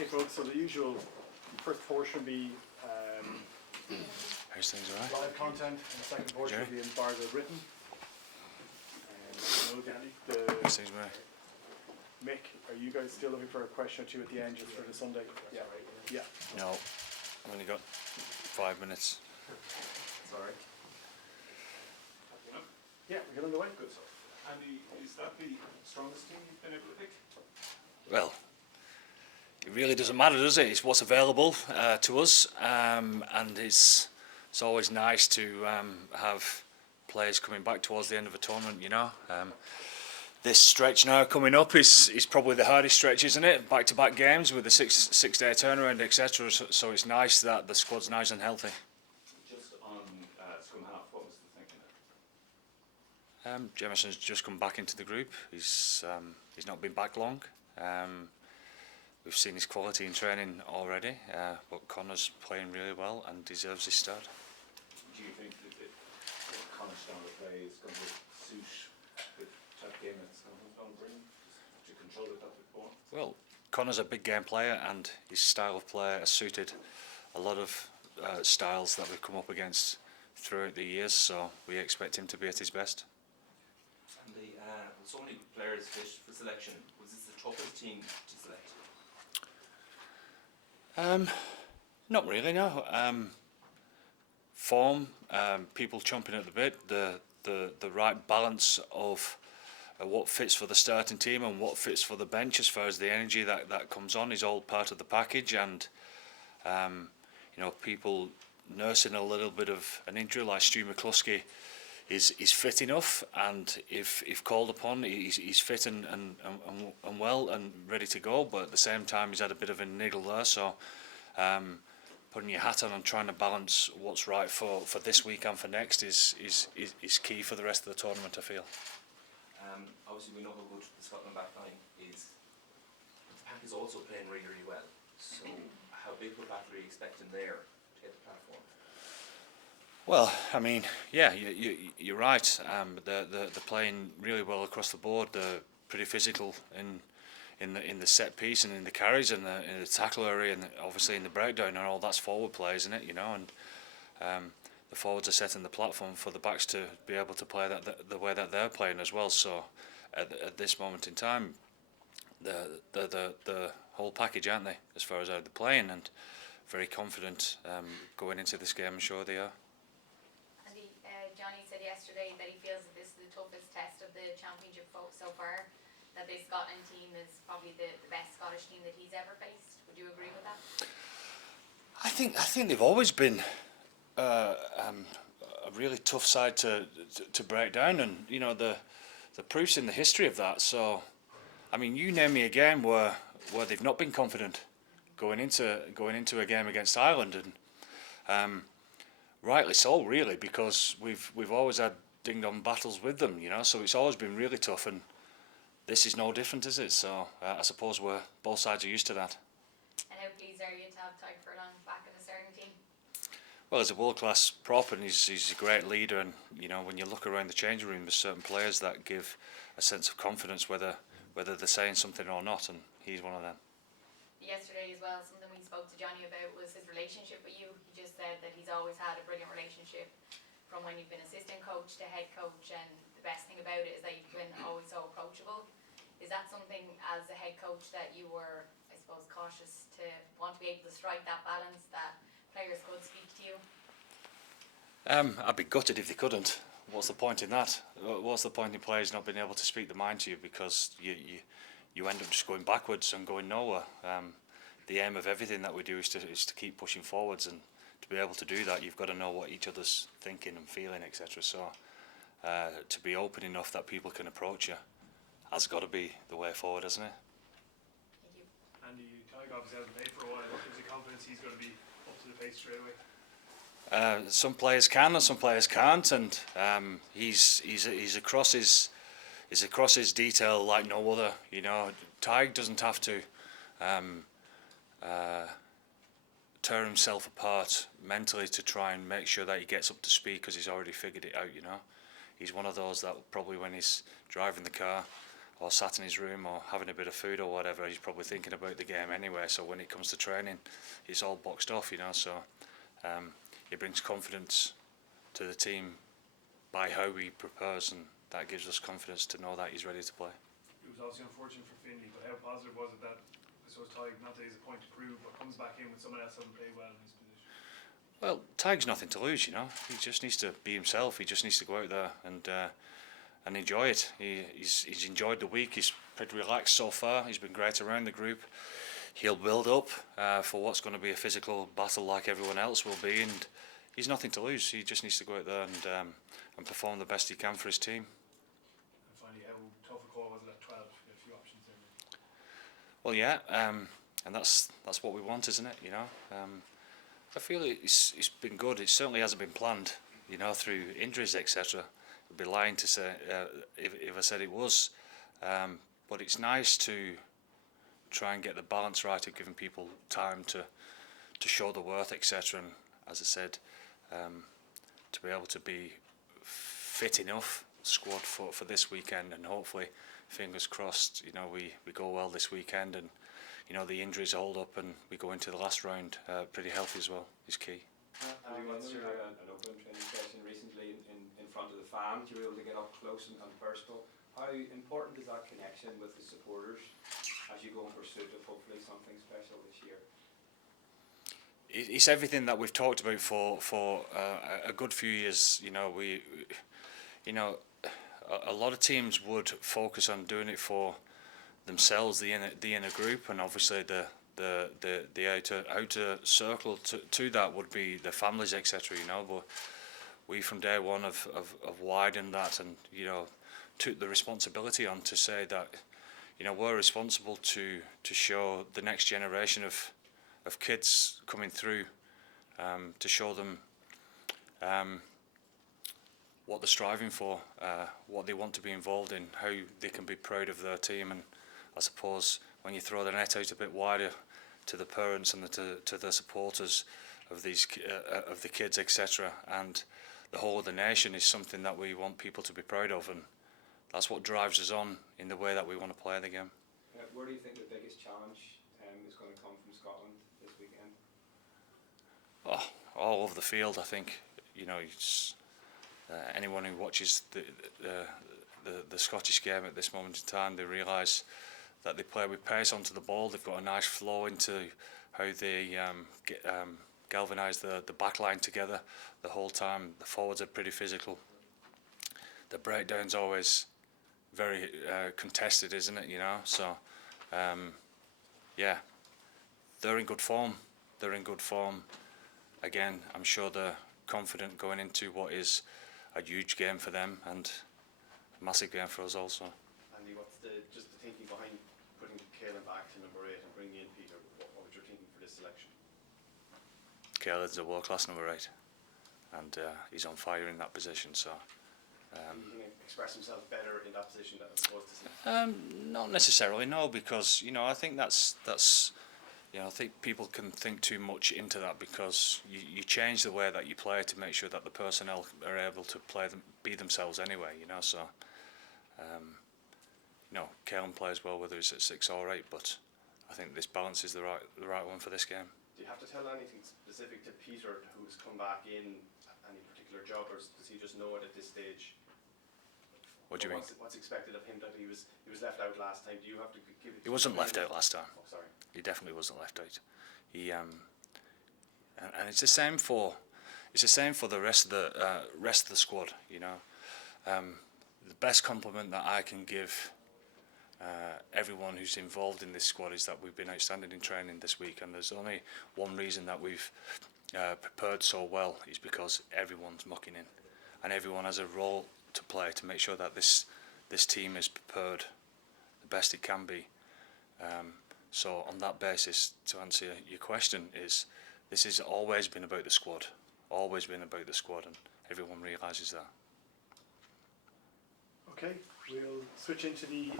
Okay, folks, so the usual first portion will be How's things, all right? live content, and the second portion will be embargoed written. How's things, Murray? Mick, are you guys still looking for a question or two at the end just for the Sunday? Yeah. Yeah. No, I've only got 5 minutes. Sorry. Yeah, we're getting underway. Good. Andy, is that the strongest team you've been able to pick? Well, it really doesn't matter, does it? It's what's available to us, and it's always nice to have players coming back towards the end of a tournament, you know. This stretch now coming up is probably the hardest stretch, isn't it? Back-to-back games with the six-day turnaround, etc. So it's nice that the squad's nice and healthy. Just on scrum half, what was the thinking there? Jemisin's just come back into the group. He's not been back long. We've seen his quality in training already, but Connor's playing really well and deserves his start. Do you think that Connor's style of play is going to suit the type of game that's going to bring? To control it that bit more? Well, Connor's a big game player, and his style of play has suited a lot of styles that we've come up against throughout the years, so we expect him to be at his best. And with so many players fit for selection, was this the toughest team to select? Not really, no. Form, people chomping at the bit, the right balance of what fits for the starting team and what fits for the bench as far as the energy that comes on is all part of the package, and you know, people nursing a little bit of an injury like Stu McCluskey is fit enough, and if called upon, he's fit and well and ready to go. But at the same time, he's had a bit of a niggle there. So putting your hat on and trying to balance what's right for this week and for next is key for the rest of the tournament, I feel. Obviously, we know how good the Scotland back line is. The pack is also playing really, really well. So how big of a battle are you expecting there to hit the platform? Well, I mean, yeah, you're right. They're playing really well across the board. They're pretty physical in the set piece and in the carries and in the tackle area, and obviously in the breakdown and all. That's forward play, isn't it? You know, and the forwards are setting the platform for the backs to be able to play the way that they're playing as well. So at this moment in time, the whole package, aren't they, as far as how they're playing, and very confident going into this game. I'm sure they are. Johnny said yesterday that he feels that this is the toughest test of the championship so far, that this Scotland team is probably the best Scottish team that he's ever faced. Would you agree with that? I think they've always been a really tough side to break down, and you know the proof's in the history of that. So, I mean, you name me a game where they've not been confident going into a game against Ireland, and rightly so, really, because we've always had ding-dong battles with them, you know. So it's always been really tough, and this is no different, is it? So I suppose both sides are used to that. And how pleased are you to have Tadhg Furlong back in the starting team? Well, he's a world-class prop, and he's a great leader. And you know, when you look around the changing room, there's certain players that give a sense of confidence, whether they're saying something or not, and he's one of them. Yesterday as well, something we spoke to Johnny about was his relationship with you. He just said that he's always had a brilliant relationship from when you've been assistant coach to head coach, and the best thing about it is that you've been always so approachable. Is that something as a head coach that you were, I suppose, cautious to want to be able to strike that balance, that players could speak to you? I'd be gutted if they couldn't. What's the point in that? What's the point in players not being able to speak their mind to you, because you end up just going backwards and going nowhere. The aim of everything that we do is to keep pushing forwards, and to be able to do that, you've got to know what each other's thinking and feeling, etc. So to be open enough that people can approach you has got to be the way forward, hasn't it? Thank you. Andy, Tadhg obviously hasn't played for a while. What gives you confidence he's going to be up to the pace straight away? Some players can and some players can't, and he's across his detail like no other. You know, Tadhg doesn't have to tear himself apart mentally to try and make sure that he gets up to speed, because he's already figured it out. You know, he's one of those that probably when he's driving the car or sat in his room or having a bit of food or whatever, he's probably thinking about the game anyway. So when it comes to training, he's all boxed off, you know. So he brings confidence to the team by how he prepares, and that gives us confidence to know that he's ready to play. It was obviously unfortunate for Finley, but how positive was it that, I suppose, Tig, not that he's a point to prove, but comes back in when someone else hasn't played well in his position? Well, Tig's nothing to lose, you know. He just needs to be himself. He just needs to go out there and enjoy it. He's enjoyed the week. He's pretty relaxed so far.'s been great around the group. He'll build up for what's going to be a physical battle like everyone else will be, and he's nothing to lose. He just needs to go out there and perform the best he can for his team. And finally, how tough a call was it at 12 to get a few options in? Well, yeah, and that's what we want, isn't it? You know, I feel it's been good. It certainly hasn't been planned, you know, through injuries, etc. I'd be lying to say if I said it was, but it's nice to try and get the balance right of giving people time to show the worth, etc. And as I said, to be able to be fit enough squad for this weekend, and hopefully, fingers crossed, you know, we go well this weekend, and you know, the injuries hold up and we go into the last round pretty healthy as well is key. Andy, once you had an open training session recently in front of the fans, you were able to get up close and personal. How important is that connection with the supporters as you go in pursuit of hopefully something special this year? It's everything that we've talked about for a good few years. You know, a lot of teams would focus on doing it for themselves, the inner group, and obviously the outer circle to that would be the families, etc. You know, but we from day one have widened that, and you know, took the responsibility on to say that, you know, we're responsible to show the next generation of kids coming through, to show them what they're striving for, what they want to be involved in, how they can be proud of their team. And I suppose when you throw the net out a bit wider to the parents and to the supporters of these of the kids, etc., and the whole of the nation, is something that we want people to be proud of, and that's what drives us on in the way that we want to play the game. Where do you think the biggest challenge is going to come from Scotland this weekend? Oh, all over the field, I think. You know, it's, anyone who watches the Scottish game at this moment in time, they realise that they play with pace onto the ball. They've got a nice flow into how they galvanise the back line together the whole time. The forwards are pretty physical. The breakdown's always very contested, isn't it? You know, so yeah, they're in good form. They're in good form. Again, I'm sure they're confident going into what is a huge game for them and a massive game for us also. Andy, what's just the thinking behind putting Caelan back to number 8 and bringing in Peter? What was your thinking for this selection? Caelan's a world-class number 8, and he's on fire in that position. So. He can express himself better in that position as opposed to. Not necessarily, no, because you know, I think that's you know, I think people can think too much into that, because you change the way that you play to make sure that the personnel are able to be themselves anyway. You know, so you know, Caelan plays well whether he's at 6 or 8, but I think this balance is the right one for this game. Do you have to tell anything specific to Peter, who's come back in, any particular job, or does he just know it at this stage? What do you mean? What's expected of him? That he was left out last time. Do you have to give it? He wasn't left out last time. Oh, sorry. He definitely wasn't left out. He and it's the same for the rest of the squad. You know, the best compliment that I can give everyone who's involved in this squad is that we've been outstanding in training this week, and there's only one reason that we've prepared so well, is because everyone's mucking in, and everyone has a role to play to make sure that this team is prepared the best it can be. So on that basis, to answer your question, this has always been about the squad, and everyone realises that. Okay, we'll switch into the